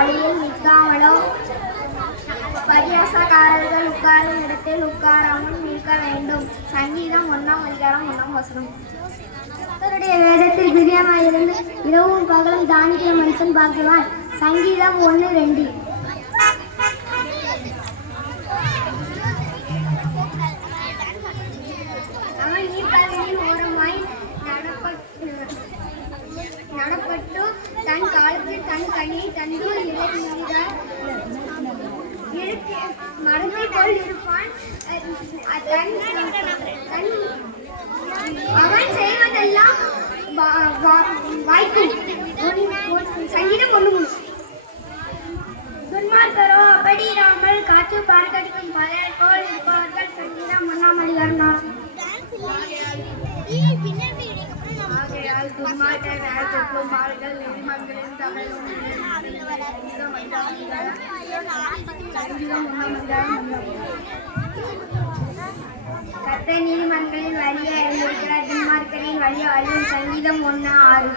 வழியில் நிற்காமலோ? பரியாசக்காரர்கள் உட்காரும் இடத்தில் உட்காராமல் நிற்க வேண்டும். சங்கீதம் ஒன்றாம் அதிகாரம் ஒன்றாம் வசனம். கர்த்தருடைய வேதத்தில் பிரியமாயிருந்து இரவும் பகலும் தானிக்கிற மனுஷன் பார்க்குவான் சங்கீதம் ஒன்று ரெண்டு. அவன் நீர்க்கால்களின் ஓரமாய் தன் தன் கனியை தந்து இலை மீதார் மரத்தை இருப்பான் அவன் செய்வதெல்லாம் வாய்க்கும் சங்கீதம் ஒன்று மூணு துன்மார்க்கரோ அப்படி இராமல் காற்று பார்க்கடிக்கும் பழைய போல் இருப்பவர்கள் சங்கீதம் ஒன்றாம் அதிகாரம் ஆகையால் துன்மார்க்கர் நியாயத்திற்கும் பாருங்கள் கத்த நீதிமன்றங்களின் வழியை அறிந்திருக்கிறார். துன்மார்க்கரின் வழி அழியும் சங்கீதம் ஒன்று ஆறு.